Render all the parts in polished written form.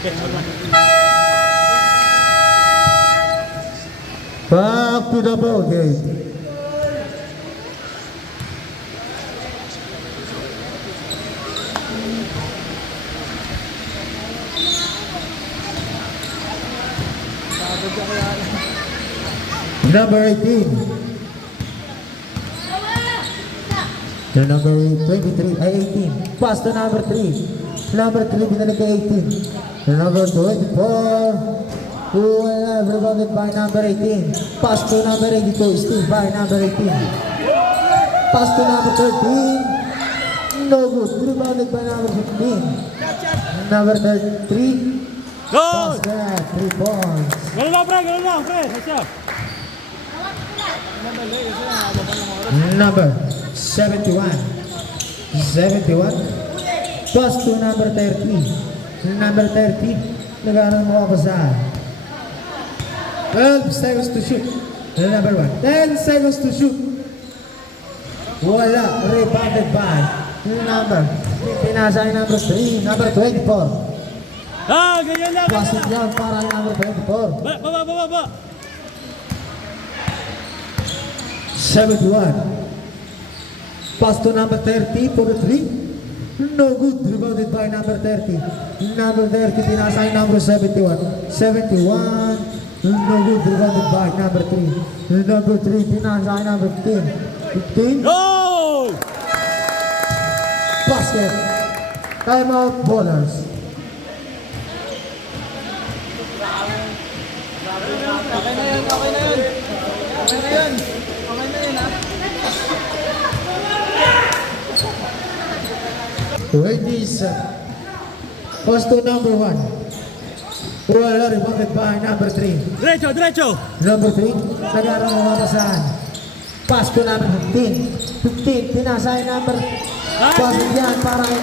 Back to the ball game. Number 18. The number 23, 18. Pass to number 3. Number 3, binalik kay 18. The number 24. Who will have rebounded by number 18. Pass to number 82, still by number 18. Pass to number 13. No good. Rebounded by number 15. Number 33. Pass that, 3 points. Ganun lang, pre. Nice job. Number 71. 71. Pass to number 30. Number 30. Nag-aaral mo ako saan? 12 seconds to shoot. Number 1. 10 seconds to shoot. Wala. Rebounded by number. Pinasa ay number 3. Number 24. Ganyan lang. Pass it down para number 24. Baba. 71. Pass to number 30 for the 3. No good. Rebounded by number 30. Number 30 pinasa ay number 71. 71. No good. Rebounded by number 3. Number 3 pinasa ay number 15. 15. Go! Basket. Timeout ballers. Okay na yun, ha? Ladies, pass to number 1. Wala, rebounded by number 3. Diretso. Number 3, nag-aaral mo mapasahan. Pass to number 15. 15, pinasa ay number. Pass yan para ay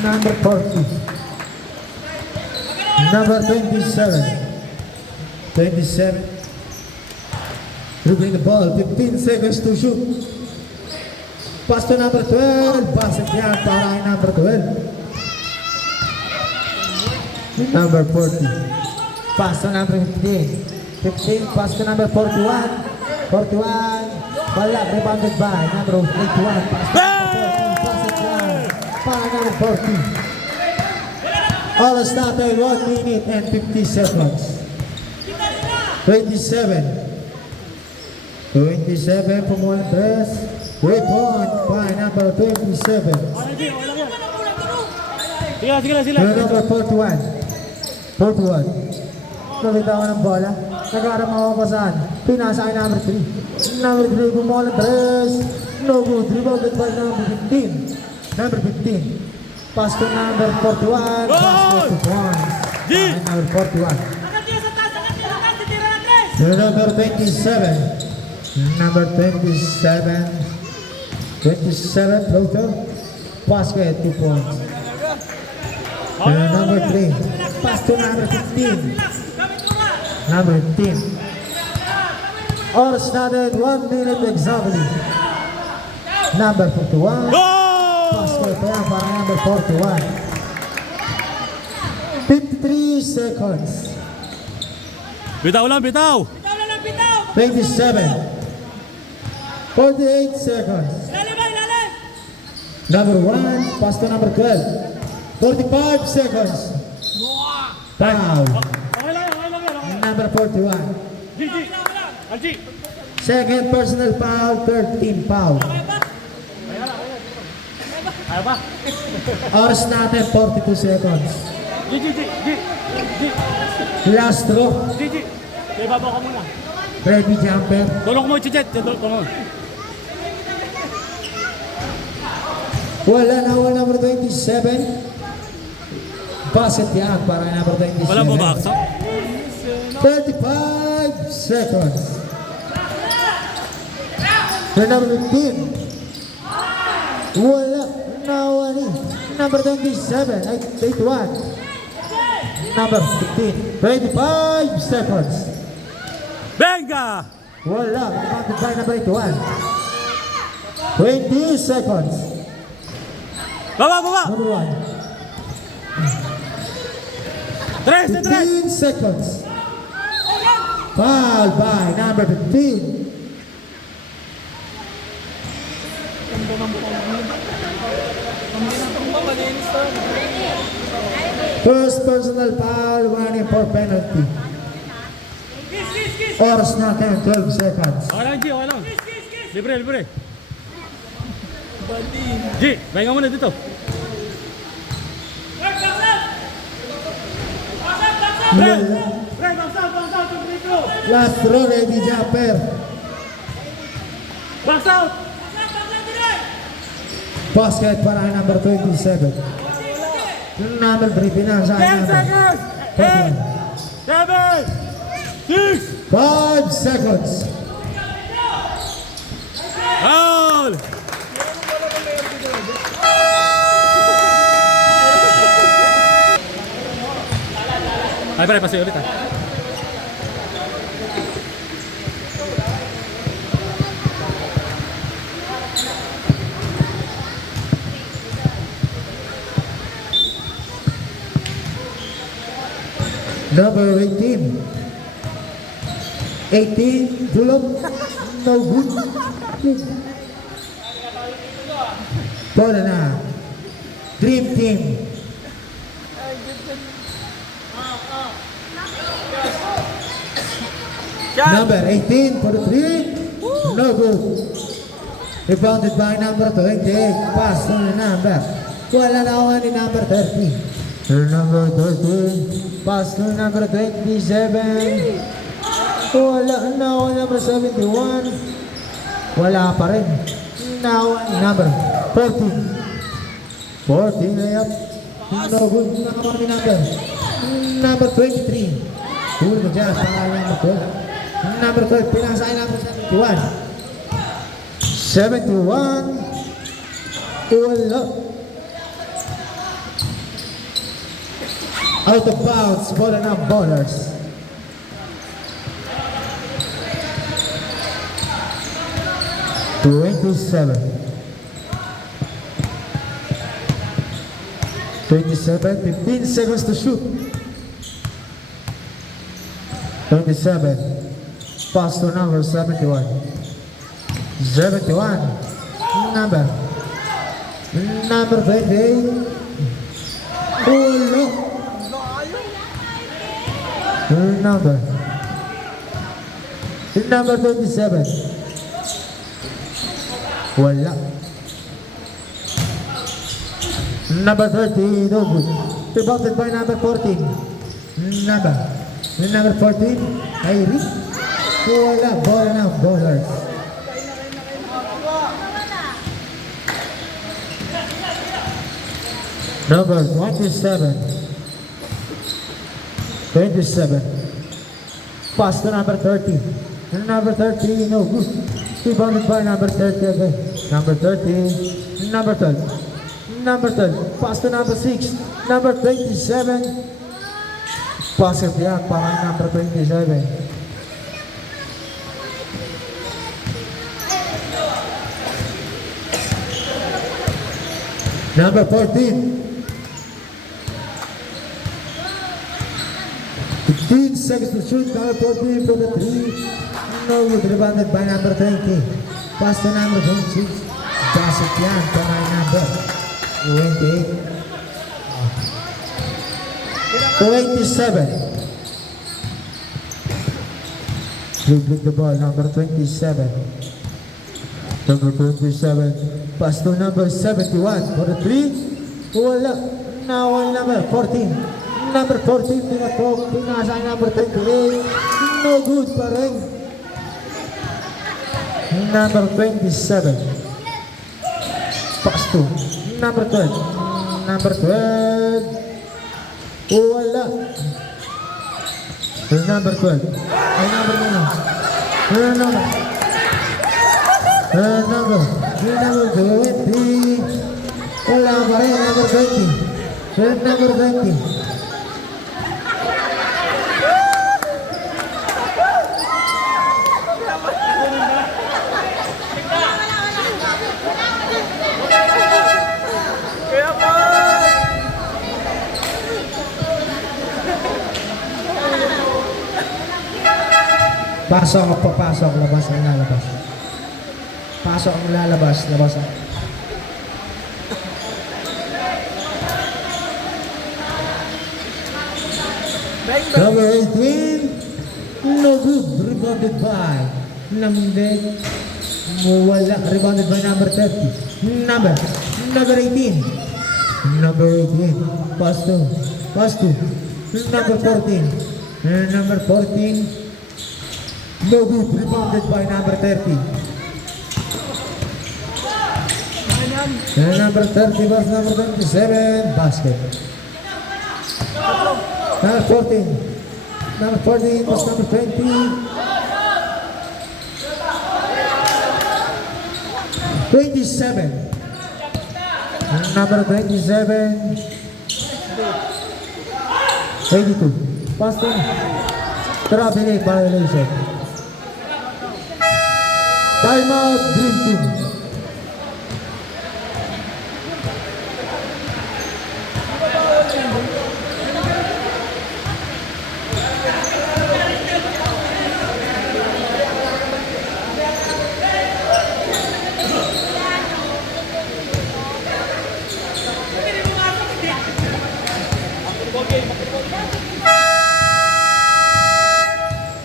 number 40. Number 27. 27. Dribbling the ball, 15 seconds to shoot. Pass to number 12. Pass it yan para ay number 12. Number 40. Pass to number 15. 15. Pass to number 41. 41. Wala. Rebounded by number 81. Pass to number 40. Pass it yan para number 40. All started 1 minute and 50 seconds. 27. 27 from one press. 3 point by number 27. Sige. Number 41. 41. Nabitawan ng bola. Nag-aaram ako pa saan. Pinasa ay number 3. Number 3 pumola press. No good. Rebounded by number 15. Number 15. Pass to number 41. Pass to points. By number 41. Number 27. Number 27. 27 total. Basket 2 points. Number 3. Pass to number 15. Number 15. All started 1 minute exactly. Number 41. Basket para number 41. 53 seconds. Bitaw lang. 27. 48 seconds. Number 1, pass to number 12. 45 seconds. Foul. Okay lang yan. Number 41. Algi. Second personal foul, 13 foul. Ayaw ba? Oras natin, 42 seconds. G. Last throw. Ibaba ka muna. Ready jumper. Tulong mo, Chijet. Tulong mo. Wala number 27. Basket yan para number 27. Wala mo bakso? 35 seconds. Number 15. Wala. Nawani. Number 27. 81. Number 15. 25 seconds. Venga! Wala. Rebounded by number 81. 20 seconds. Baba! Number 1. Tres, tres. 15 seconds. Foul by number 15. First personal foul, running for penalty. Oras na kayo, 12 seconds. Okay lang, G, okay lang. Libre, libre. G, pahinga muna dito. Pre, pre, bounce out, dito. Last throw, ready jumper. Bounce out. Basket para number 27. Number 3, pinasa 10 number seconds. 8, 7, 6. 5 seconds. Foul. Ay, pre, pasay ulit ah. Number 18. 18, tulog. No good. Bola na. Dream Team. Number 18 for the 3. No good. Rebounded by number 28. Pass to the number. Wala na ako ni number 30. Number 13. Pass to number 27. Wala na ako number 71. Wala pa rin. Now number 14. 14 layup. No good. Na ako ni number 23. Tulog na dyan. Pangalan number 12. Number 12, pinasa ay number 71. 71. Wala. Out of bounds, ball and up ballers. $27. 15 seconds to shoot. 27. Pass to number 71. 71. Number 28. Ulo. Number 27. Wala. Number 30, no good. Rebounded by number 14. Number 14, Kyrie. Wala, ball na, ballers. Number 27. 27. Pass to number 30. Number 30, no good. Rebounded by number 30 again. Number 30. Number 12. Number 12. Pass to number 6. Number 27. Basket yan para number 27. Number 14. 15 seconds to shoot. Number 14 for the 3. No good. Rebounded by number 20. Pass to number 26. Basket yan para number 28. 27. Dribble the ball, number 27. Number 27. Pass to number 71 for the 3. Wala. Now on number 14. Number 14, pinasa number 28. No good pa rin. Number 27. Pass to number 12. Number 12. Wala. Number 12. Ay, number na. Number 20. Wala pa rin. Number 20. Number 20. Pasok o papasok, labas ang lalabas. Pasok ang lalabas, labas ang... Bang, bang. Number 18, no good, rebounded by Namdek. Wala, rebounded by number 30. Number 18. Number 18, pass to. Number 14. Number 14, no good, rebounded by number 30. And number 30 was number 27, basket. Number 14. Number 14 was number 20. 27. And number 27. 82. Pastor. Traveling violation. Timeout, Dream Team.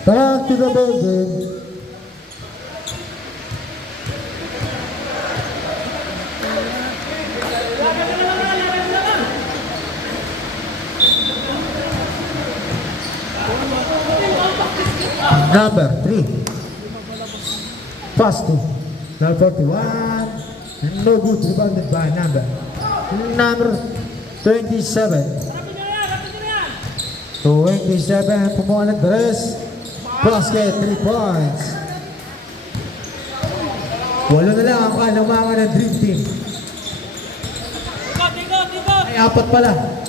Back to the building. Number 3. Pass to number 41. No good, rebounded by number 27. 27, pumuha ng dress. Basket, 3 points. Walo na lang ang kalamangan ng Dream Team. Ay, 4 pala.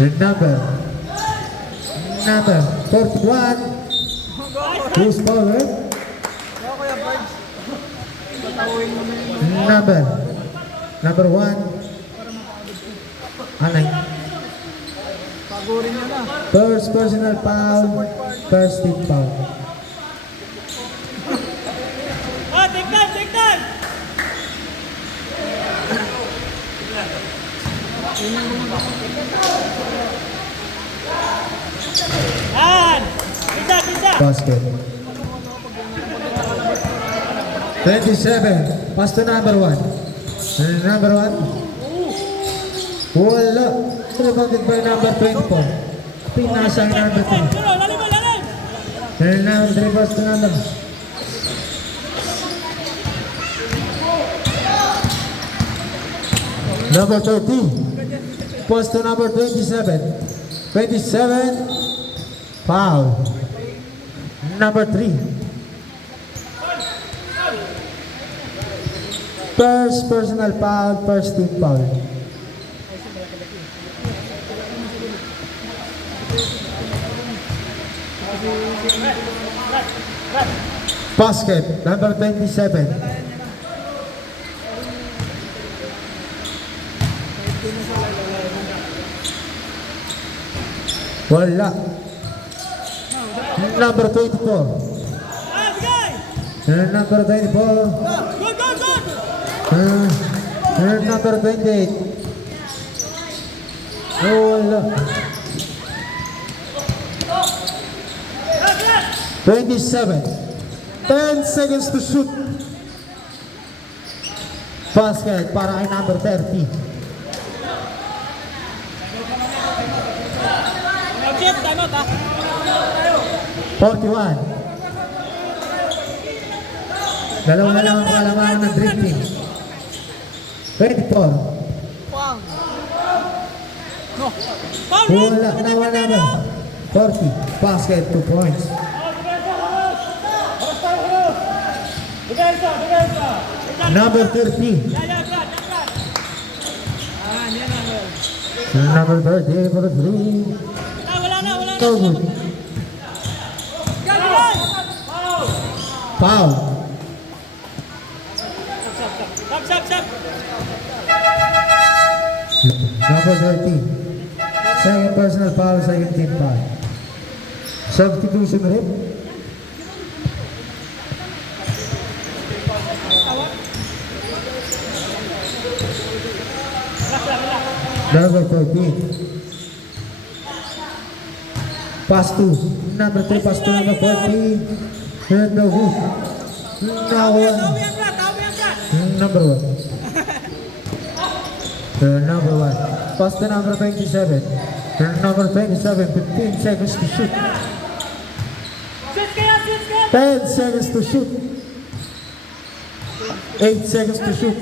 And number 41. Who's power? Kaya Kuya Bards. Patawin mo na yun. Number 1. Anay. Pagurin nyo na. First personal foul. First team foul. Take time! Basket. 27. Pass to number 1. Number 1. Wala. Rebounded by number 24. Pinasa ang number 3. And number 3 pass to number. Number 30. Pass to number 27. 27. Foul. Number 3. First personal foul, first team foul. Basket, number 27. Wala. Number 24. Number 24. Number 28. Wala. 27. 10 seconds to shoot. Basket para kay number 30. Object, ano ta? 41. Dalawa na lang ang kalamangan ng Dream Team. 24. Pang. No. Wala na. 40. Basket, 2 points. Depensa! Number 30. Yan. Number 30 for the 3. Wala na. So good. Foul. Sab. Number 30. Second personal foul, second team foul. Substitution rep. Number 14. Pass to number 3, pass to number 40. And no good. Now one. Number 1. Number 1. Pass to number 27. Number 27, 15 seconds to shoot. 10 seconds to shoot. 8 seconds to shoot.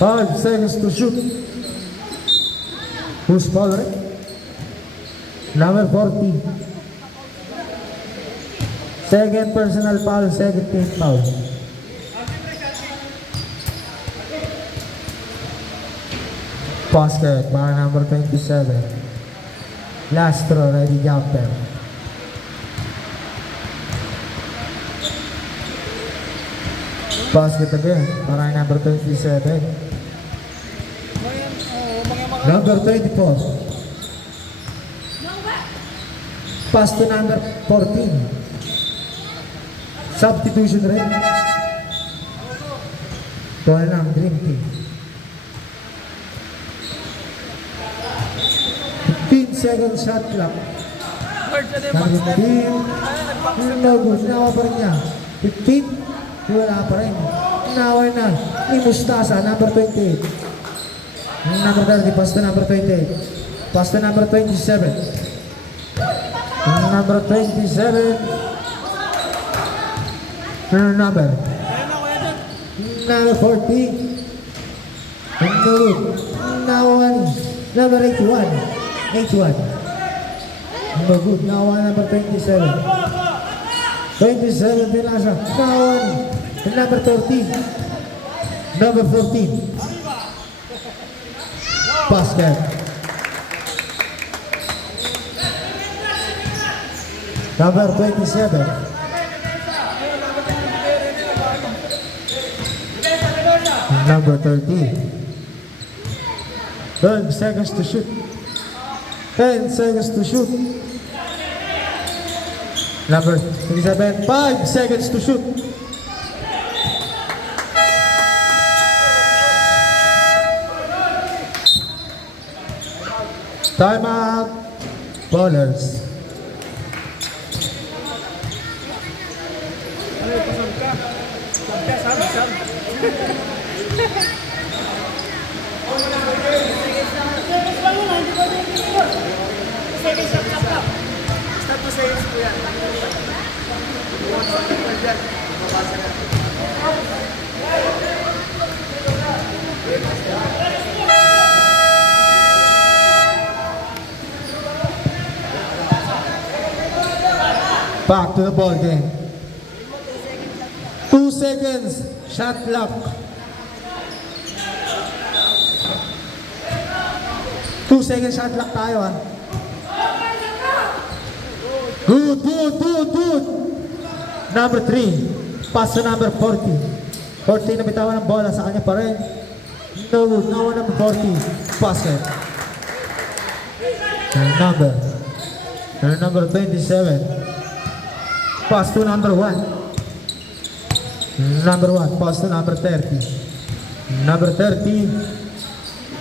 5 seconds to shoot. Who's foul, right? Number 40. Second personal foul, second team foul. Basket para number 27. Last throw, ready jumper. Basket again para number 27. Number 24. Pass to number 14. Substitution rate. Tuwa lang, Dream Team. 15 second shot clock. Number 15. No good. Nawa pa rin niya. 15. Wala pa rin. Nawa na. Ni Mustasa. Number 28. Number 30. Pass to number 28. Pass to number 27. Number 27. Number 40. No good. Number 81. 81. No good. Now one number 27. 27 pinasa. Now one. Number 13. Number 14. Basket. Number 27. Number 13. 12 seconds to shoot. 10 seconds to shoot. Number 27, 5 seconds to shoot. Time out. Ballers. Back to the ball game. 2 seconds. Shot clock. 2 seconds shot clock tayo ha. Good. Number 3. Pass to number 40. 40 na bitawan ng bola sa kanya pa rin. No good. No number 40. Basket. Number 27. Pass to number 1. Number 1. Pass to number 30. Number 30.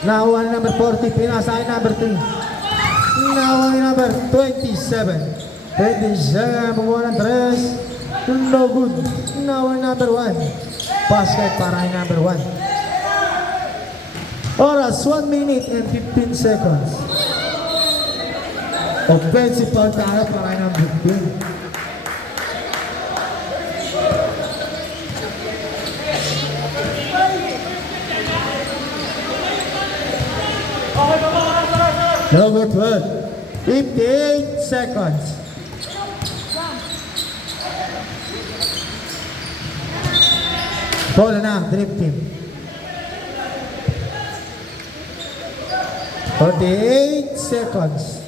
Now one number 40. Pinasa ay number 3. Now one number 27. 27. Bubuan ng 3. No good. Now one number 1. Basket para ay number 1. Oras 1 minute and 15 seconds. Offensive foul tayo para ay number 15. Number 12, 58 seconds. Ball na, Dream Team. 48 seconds.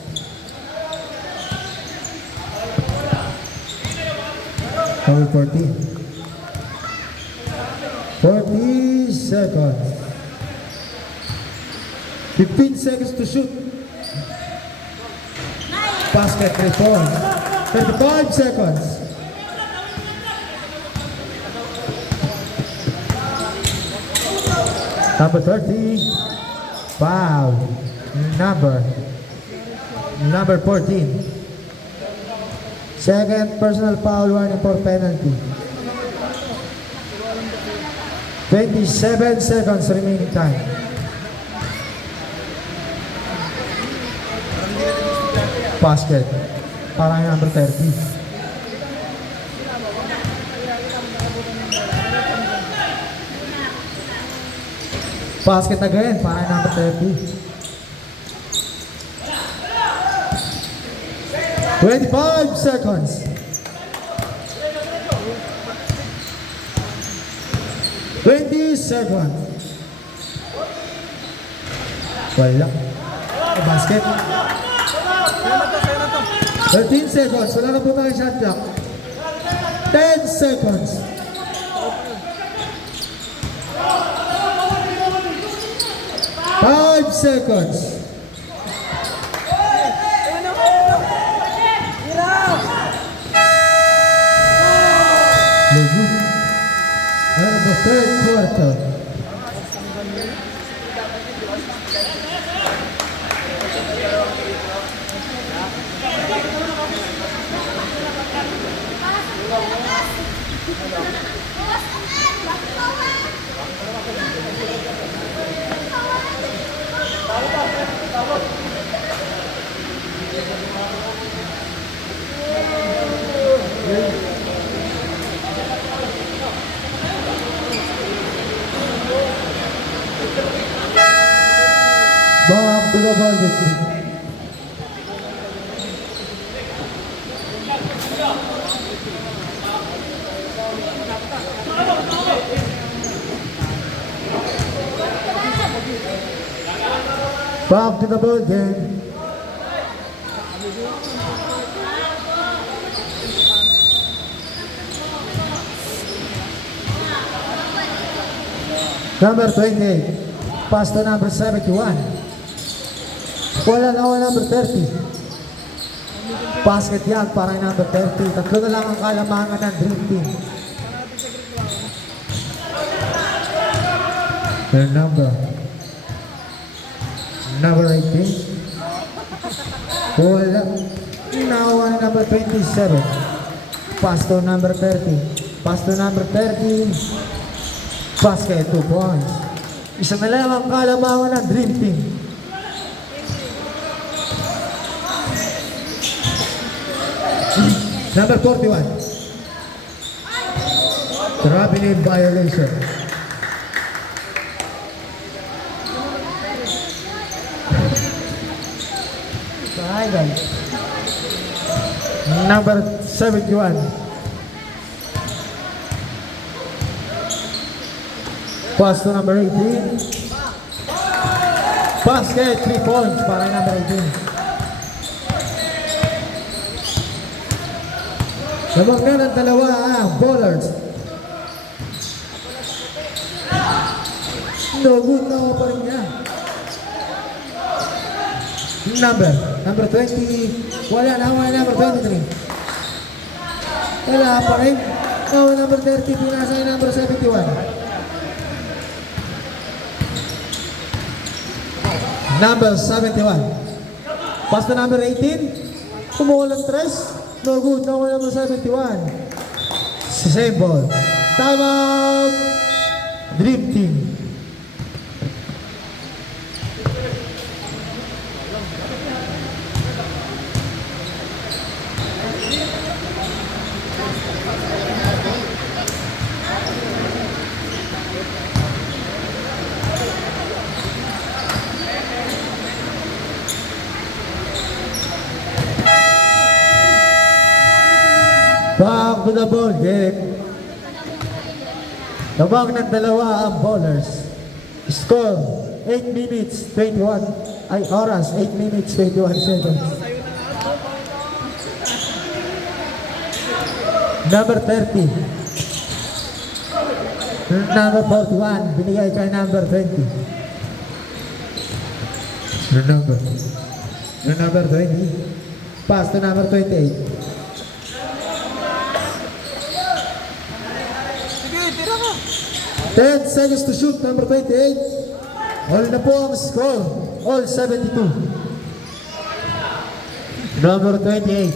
Number 14. 40 seconds. 15 seconds to shoot. Basket 3 points. 35 seconds. Number 30. Foul. Number 14. Second personal foul warning for penalty. 27 seconds remaining time. Basket. Para number 30. Basket again. Para number 30. 25 seconds. Wala. Basket. 13 seconds. Wala na po tayong shot clock. 10 seconds. 5 seconds. Lugu. And the third quarter. Back to the ball victory. Back to the ball game. Number 28. Pass to number 71. Wala na ako number 30. Basket yan para number 30. Tatlo na lang ang kalamangan ng Dream Team. Their number 18. Wala. Nakuha na number 27. Pass to number 30. Pass to number 30. Basket 2 points. Isa na lang ang kalamangan ng Dream Team. Number 41. Dropping in violation. Number 71. Pass to number 18. Basket 3 points para number 18. Lamang na ng dalawa ang bowlers. No good na pa rin niya. Number 20. Wala na ako number 23. Wala pa rin. No, number 30. Pinasa yung number 71. Number 71. Pass to number 18. Kumukulang 3. No good, no number 71. Same ball. Time out. Dream Team. Back to the ball game. Lamang ng dalawa ang bowlers. Score 8 minutes 21 ay oras 8 minutes 21 seconds. Number 30. Number 41 binigay kay number 20. Number 20. Pass to number 28. Sige, tira ka. 10 seconds to shoot, number 28. All na po ang score. All 72. Number 28.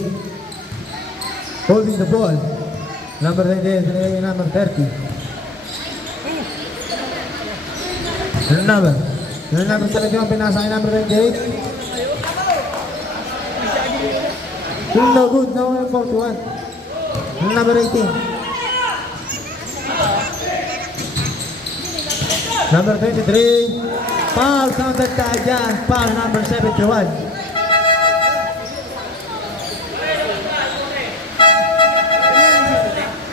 Holding the ball. Number 28, number 30. Number 71, pinasa kay number 28. No good, no 41. Number 18. Number 23. Foul, counted tayo dyan. Foul number 71.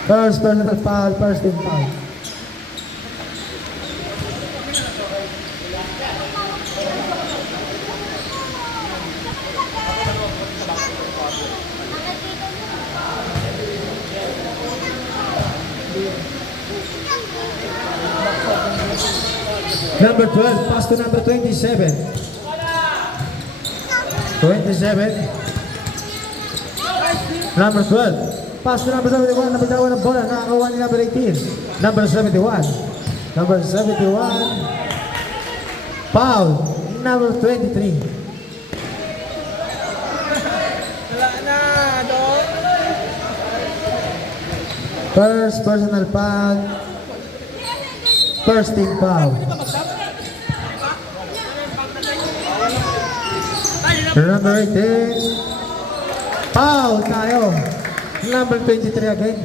First personal foul, first team foul. Number 12, pass to number 27. 27. Number 12, pass to number 71. Nabitawan ng bola, nakakawa ni number 18. Number 71. Number 71. Foul, number 23. Wala na, dog. First personal foul. First team foul. Number 18. Foul tayo. Number 23 again.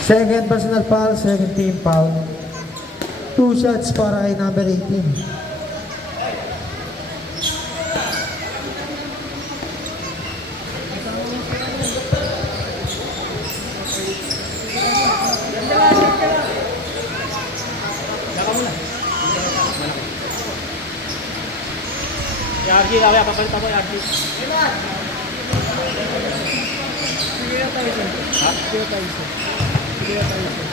Second personal foul, second team foul. 2 shots para kay number 18. Yagi, kaya papalit ako Yagi. Sige na tayo siya. Sige na tayo siya. Sige na tayo siya.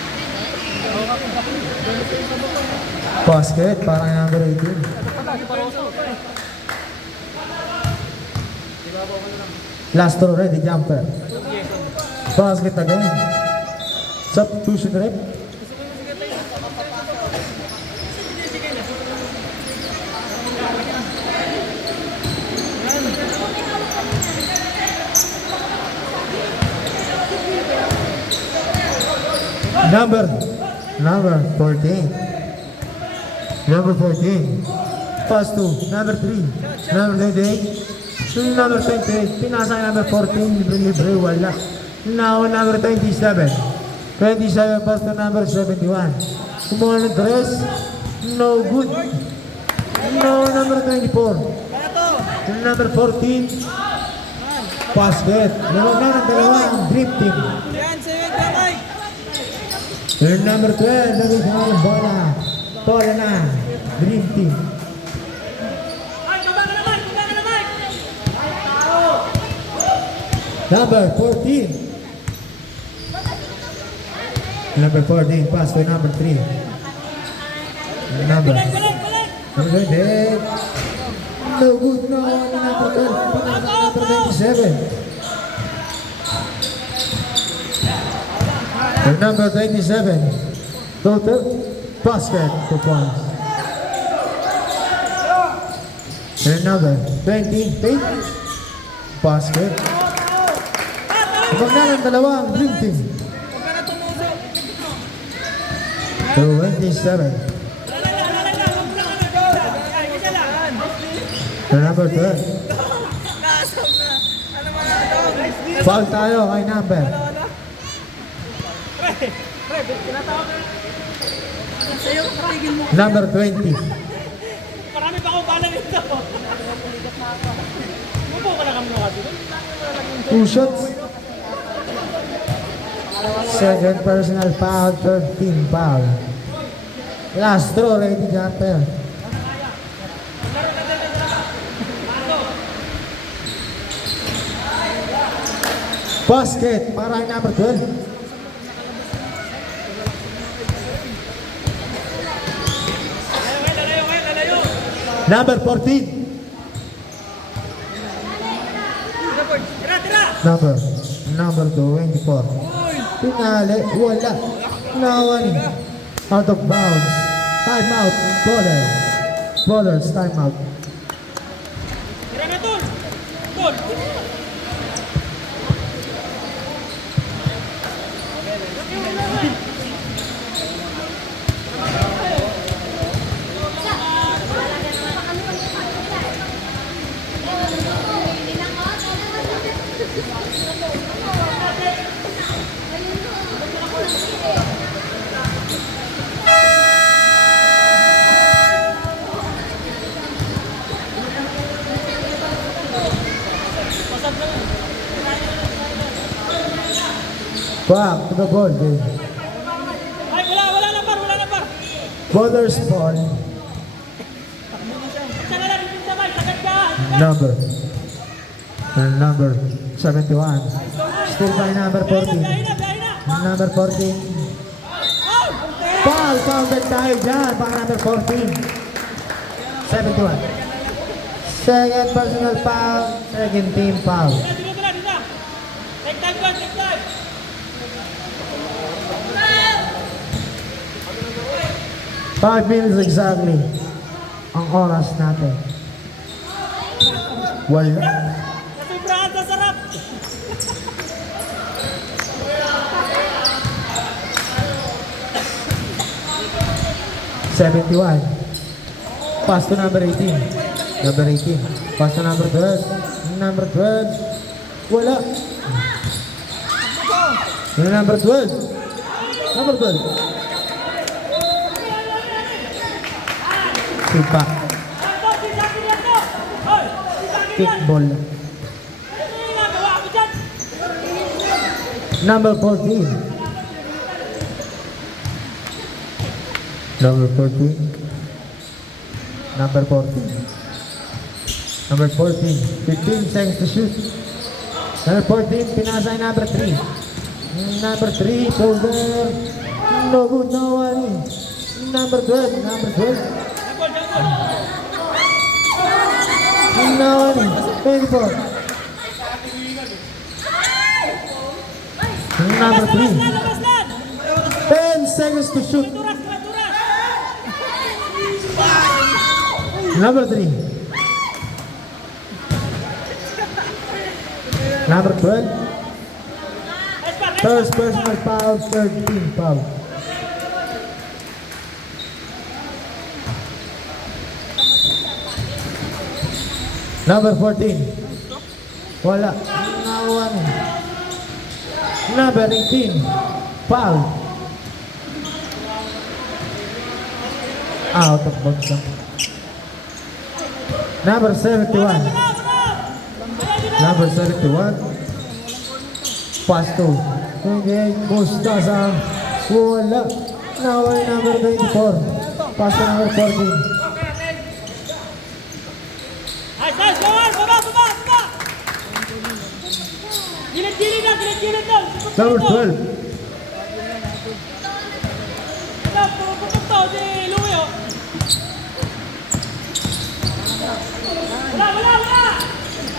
Basket para kay number 18. Last throw ready, jumper. Basket again. Substitution rep. Number 14. Number 14. Pass to number 3. Number 28. Number 28. Pinasa kay number 14. Libre, wala. Now number 27. 27 pass to number 71. Kumuha ng dress. No good. No, number 24. Number 14. Basket. Lawag na ng dalawa ang dream team. Yan, sige ka, Mike. Yung number 12, naging sa mga bola. Bola na. Dream team. Ay, baba ka naman! Baba ka naman! Number 14. Number 14, pass to number 3. Number. Number 20. No good, no. Number 12. Number 27. And number 27. Total basket for points. And number 28. Basket. Ibang na ng dalawang dream team. Huwag ka na tumusok. 27. And number 12. Nakasap na. Ano man na, dog? Foul tayo kay number. Pre, tinatawag na. Sa'yo, patigil mo. Number 20. Marami pa akong balang ito. Mupo ka na kami na kasi. 2 shots. Second personal foul, third team foul. Last throw, ready jumper. Basket para kay number 12. Number 14. Tira, tira! Number 24. Pinali, wala. Nawani. Out of bounds. Time out. Ballers, time out. Tira na, Tol! Tol! Back to the ball game. Ay, wala na par, wala na par! Ballers ball. Isa na lang, yung sabay, sagad ka! Number 71. Still by number 14. Dahil na! Number 14. Out! Foul tayo dyan. Baka number 14. 71. Second personal foul. Second team foul. Dito. Take time, Tol, take time! 5 minutes exactly ang oras natin. Wala. Nasubrahan sa sarap! #71. Pass to number 18. Pass to number 12. Number 12. Wala. Number 12. Number 12. Sipa. Kickball. Number 14. Number 14. Number 14. 15 seconds to shoot. Number 14, pinasa ay number 3. Number 3, over. No good, no worry. Number 12. No worry. 24. Number 3. 10 seconds to shoot. Number 3. Number 12. First personal foul, third team foul. Number 14. Wala. Nawan. Number 18. Foul. Out of bounds. Number 71. Number 71. Pass to. Hindi. Mustasa. Wala. Naway number 24. Pass to number 14. Nice, baba! Gilid na! Number 12. Pupunta si Louie, oh. Wala!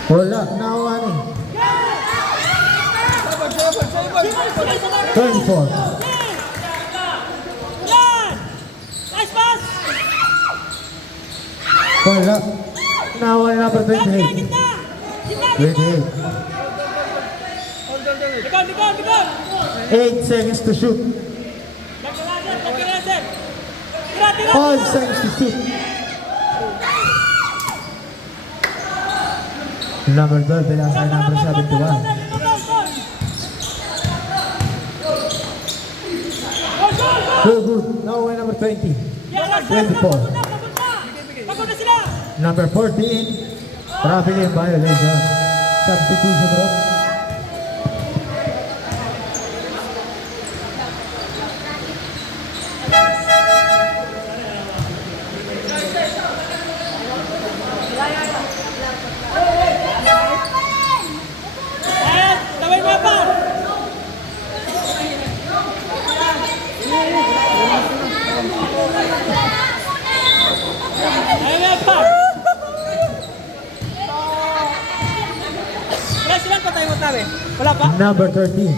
Wala. Nawan. 24. Yan! Nice pass! Wala. Naway number 28. Gitna! 28. Likod! 8 seconds to shoot. Lagkalaser! Tira! 5 seconds to shoot. Number 12, pinasa ay number 71. Good. Naway number 20. 24. Pagod na sila! Number 14. Traveling violation. Substitution rep. Tawin mo pa! Ayun pa! namin. Wala pa? Number 13.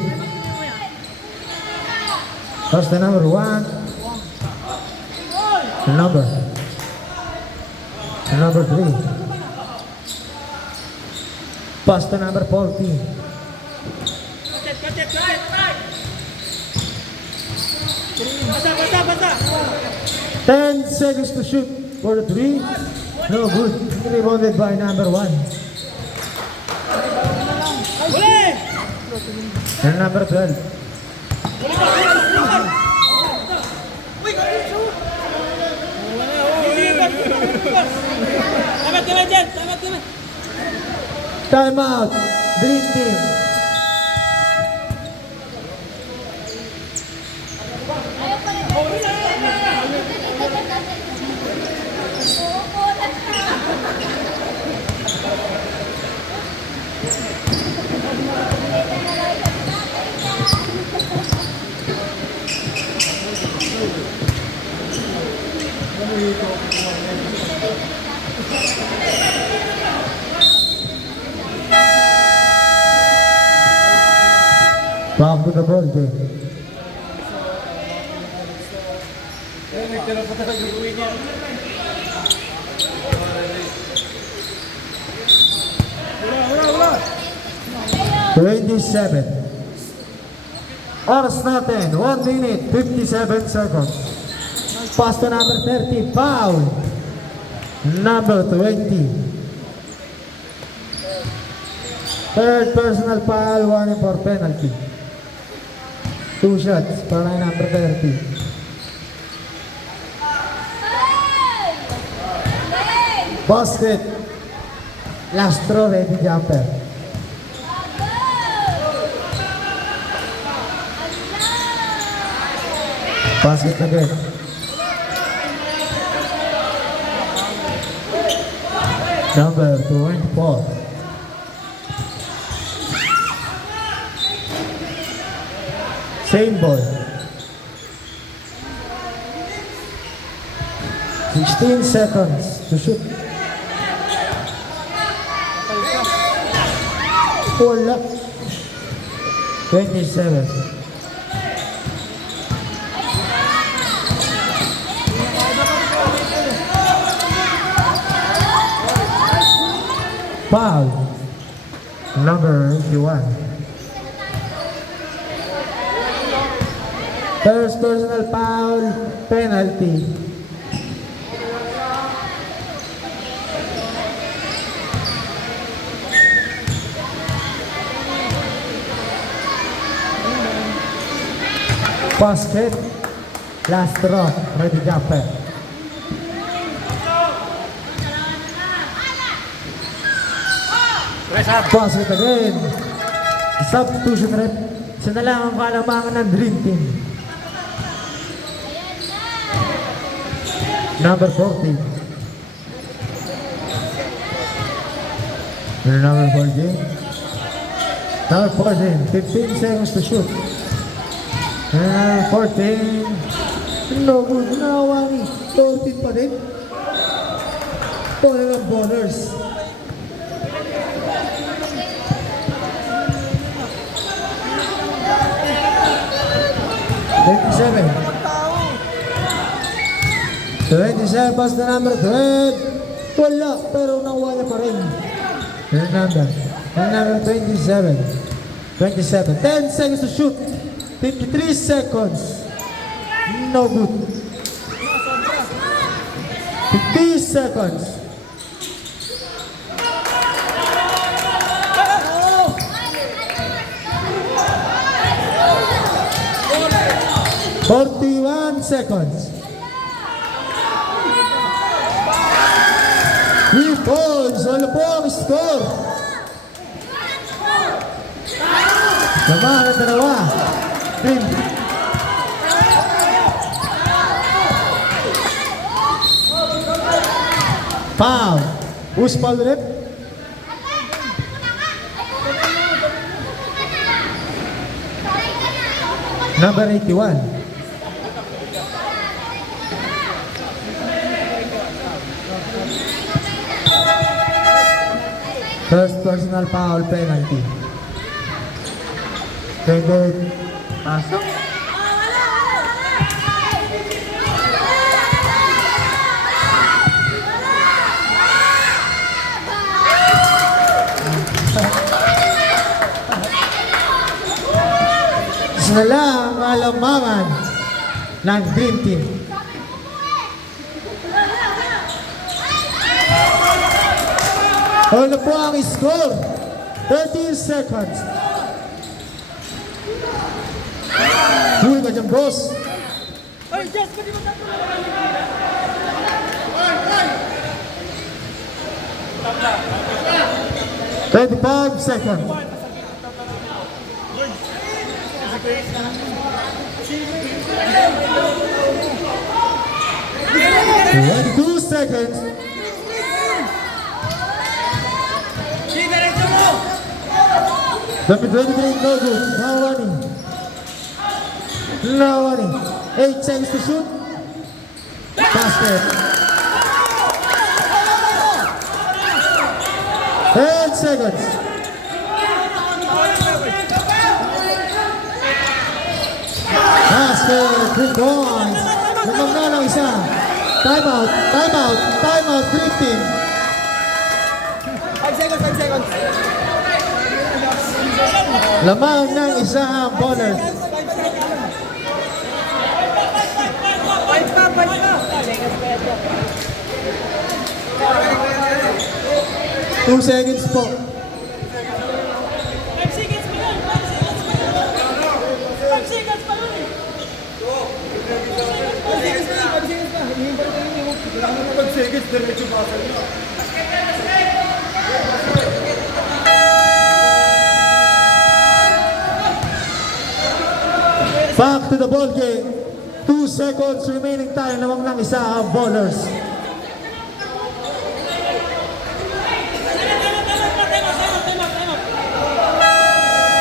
Pass to number 1. Number 3. Pass to number 14. Basa. 10 seconds to shoot for the 3. No good. Rebounded by number 1. Huli! And number 12. Tamat dyan. Time out. Dream team. Back to the ball game. Wala. 27. Oras natin, 1 minute, 57 seconds. Pass to number 30, foul. Number 20. Third personal foul, warning for penalty. 2 shots para number 30. Basket. Last throw, ready jumper. Basket again. Number 24. Same ball. 16 seconds to shoot. Wala. 27. Foul. Number 81. First personal foul, penalty. Basket. Last draw, ready jumper. Basket again. Substitution rep. Isa na lang ang kalamangan ng Dream Team. Number 40. Number 14. Number 14. 15 seconds to shoot. Number 14. No good. Nawawani. 14 pa rin. Talagang ballers. Twenty-seven. 27 pass na number 12. Wala, pero nawala pa rin. Yung number 27. 27. 10 seconds to shoot. 53 seconds. No good. 50 seconds. Forty-one seconds. 3 points. Ano po ang score? Samahan ang dalawa. Team. Foul. Who's foul rep? Number 81. First personal foul penalty. Favorite. Pasok. Isa na lang ang alamangan ng Dream Team. Ano po ang score? 13 seconds. Huli ka dyan, boss. Ay, Jess, pwede mo tatlo. 25 seconds. Two seconds. Number 23, no good. Now running. Now running. 8 seconds to shoot. Basket. 10 seconds. Basket. 3 points. Lamang na ng isa. Timeout. Timeout. Timeout. Dream Team. 5 seconds, 5 seconds. Lamang ng isa ang ballers. 2 seconds po. 5 seconds pa yun. 5 seconds pa yun eh. 5 seconds, diretso pasal nyo. Back to the ball game. 2 seconds remaining tayo. Lamang ng isa ang ballers.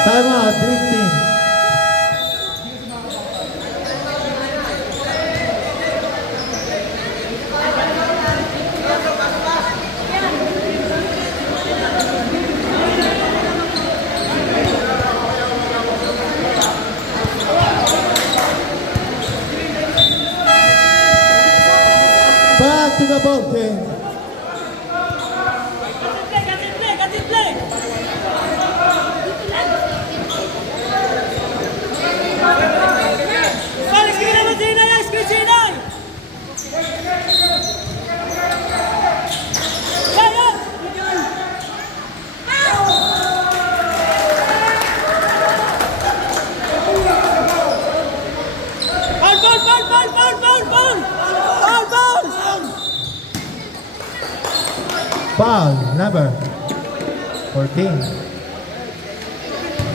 Timeout, Dream Team. Back to the ball game. Cut it play. Balik, screen naman si Inay, screen si Inay. Kaya! Foul, number 14.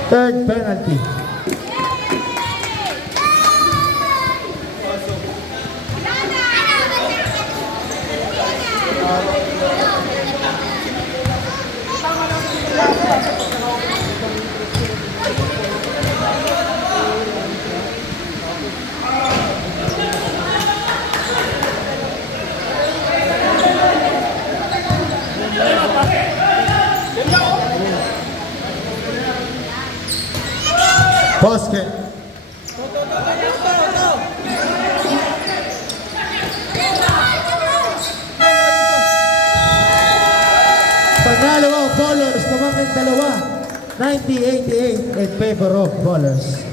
Third penalty. Basket. Panalo ang ballers, naman ng dalawa. 90-88 in favor of ballers.